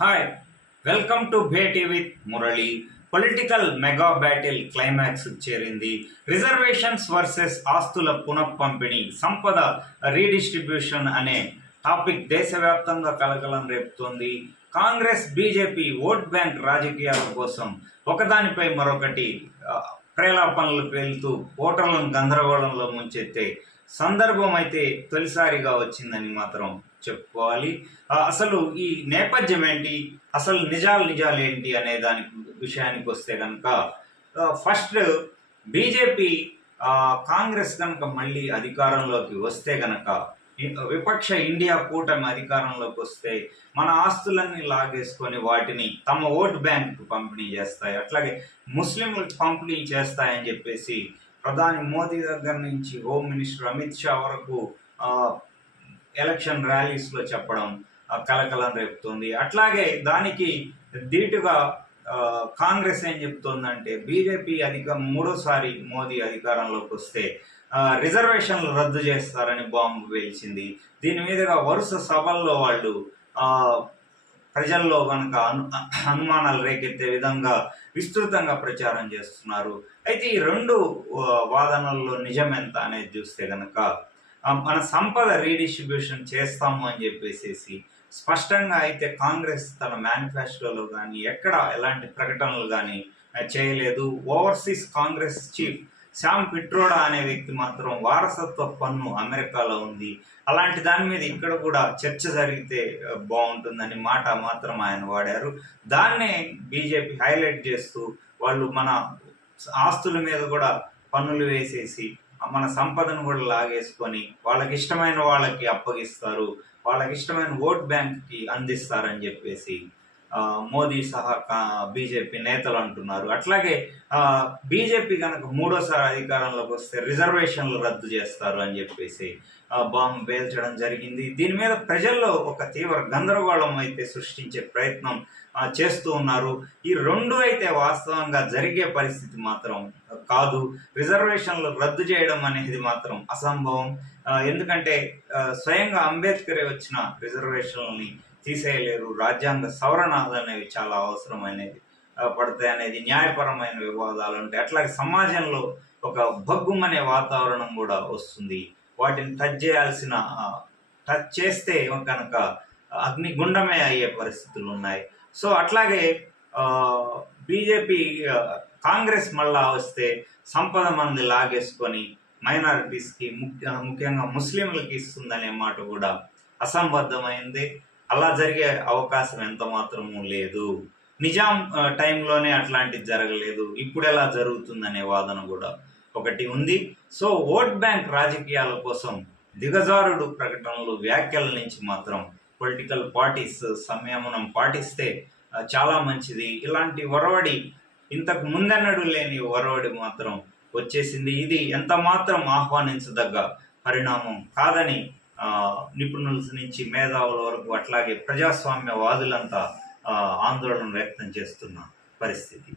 Hi welcome to Bheti with Murali political mega battle climax చేరింది. Reservations versus ఆస్తుల పునఃపంపిణీ సంపద రీడిస్ట్రిబ్యూషన్ అనే టాపిక్ దేశవ్యాప్తంగా కలకలం రేపుతోంది. కాంగ్రెస్ బీజేపీ ఓట్ బ్యాంక్ రాజకీయాల కోసం ఒకదానిపై మరొకటి ప్రేలాపనలు పేలుతూ ఓటర్లను గందరగోళంలో ముంచెత్తే సందర్భం అయితే తొలిసారిగా వచ్చిందని మాత్రం చెప్పుకోవాలి. అసలు ఈ నేపథ్యం ఏంటి? అసలు నిజాలు నిజాలు ఏంటి అనే దాని విషయానికి వస్తే కనుక ఫస్ట్ బీజేపీ కాంగ్రెస్ కనుక మళ్ళీ అధికారంలోకి వస్తే కనుక విపక్ష ఇండియా కూటమి అధికారంలోకి వస్తే మన ఆస్తులన్నీ లాగేసుకొని వాటిని తమ ఓటు బ్యాంకు పంపిణీ చేస్తాయి. అట్లాగే ముస్లింలకు పంపిణీ చేస్తాయని చెప్పేసి ప్రధాని మోదీ దగ్గర నుంచి హోమ్ మినిస్టర్ అమిత్ షా వరకు ఎలక్షన్ ర్యాలీస్లో చెప్పడం కలకలం రేపుతుంది. అట్లాగే దానికి ధీటుగా కాంగ్రెస్ ఏం చెప్తోందంటే బీజేపీ అధిక మూడోసారి మోదీ అధికారంలోకి వస్తే రిజర్వేషన్లు రద్దు చేస్తారని బాంబు వేల్చింది దీని మీదుగా వరుస సభల్లో వాళ్ళు ప్రజల్లో కనుక అనుమానాలు రేకెత్తే విధంగా విస్తృతంగా ప్రచారం చేస్తున్నారు. అయితే ఈ రెండు వాదనల్లో నిజం ఎంత అనేది చూస్తే కనుక మన సంపద రీడిస్ట్రిబ్యూషన్ చేస్తాము అని చెప్పేసి స్పష్టంగా అయితే కాంగ్రెస్ తన మేనిఫెస్టోలో కానీ ఎక్కడ ఎలాంటి ప్రకటనలు కానీ చేయలేదు. Overseas Congress chief Sam Pitroda అనే వ్యక్తి మాత్రం వారసత్వ పన్ను అమెరికాలో ఉంది. అలాంటి దాని మీద ఇక్కడ కూడా చర్చ జరిగితే బాగుంటుందని మాట మాత్రం ఆయన వాడారు. దాన్నే బీజేపీ హైలైట్ చేస్తూ వాళ్ళు మన ఆస్తుల మీద కూడా పన్నులు వేసేసి మన సంపదను కూడా లాగేసుకొని వాళ్ళకి ఇష్టమైన వాళ్ళకి అప్పగిస్తారు వాళ్ళకి ఇష్టమైన ఓట్ బ్యాంక్కి అందిస్తారని చెప్పేసి మోదీ సహా బీజేపీ నేతలు అంటున్నారు. అట్లాగే బీజేపీ కనుక మూడోసారి అధికారంలోకి వస్తే రిజర్వేషన్లు రద్దు చేస్తారు అని చెప్పేసి బాంబు పేల్చడం జరిగింది. దీని మీద ప్రజల్లో ఒక తీవ్ర గందరగోళం అయితే సృష్టించే ప్రయత్నం చేస్తూ ఉన్నారు. ఈ రెండు అయితే వాస్తవంగా జరిగే పరిస్థితి మాత్రం కాదు. రిజర్వేషన్లు రద్దు చేయడం అనేది మాత్రం అసంభవం. ఎందుకంటే స్వయంగా అంబేద్కరే వచ్చిన రిజర్వేషన్లని తీసేయలేరు రాజ్యాంగ సవరణలు అనేవి చాలా అవసరమైనవి. పడతాయి అనేది న్యాయపరమైన వివాదాలు ఉంటాయి అట్లాగే సమాజంలో ఒక భగ్గుమనే వాతావరణం కూడా వస్తుంది. వాటిని టచ్ చేయాల్సిన టచ్ చేస్తే కనుక అగ్నిగుండమే అయ్యే పరిస్థితులు ఉన్నాయి. సో అట్లాగే బీజేపీ కాంగ్రెస్ మళ్ళా వస్తే సంపద మంది లాగేసుకొని మైనారిటీస్కి ముఖ్య ముఖ్యంగా ముస్లింలకి ఇస్తుందనే మాట కూడా అసంబద్ధమైంది. అలా జరిగే అవకాశం ఎంత మాత్రము లేదు. నిజాం టైంలోనే అట్లాంటిది జరగలేదు. ఇప్పుడు ఎలా జరుగుతుందనే వాదన కూడా ఒకటి ఉంది. సో ఓట్ బ్యాంక్ రాజకీయాల కోసం దిగజారుడు ప్రకటనలు వ్యాఖ్యల నుంచి మాత్రం పొలిటికల్ పార్టీస్ సంయమనం పాటిస్తే చాలా మంచిది. ఇలాంటి ఒరవడి ఇంతకు ముందెన్నడూ లేని ఒరవడి మాత్రం వచ్చేసింది. ఇది ఎంత మాత్రం ఆహ్వానించదగ్గ పరిణామం కాదని నిపుణుల నుంచి మేధావుల వరకు అట్లాగే ప్రజాస్వామ్యవాదులంతా ఆందోళన వ్యక్తం చేస్తున్న పరిస్థితి.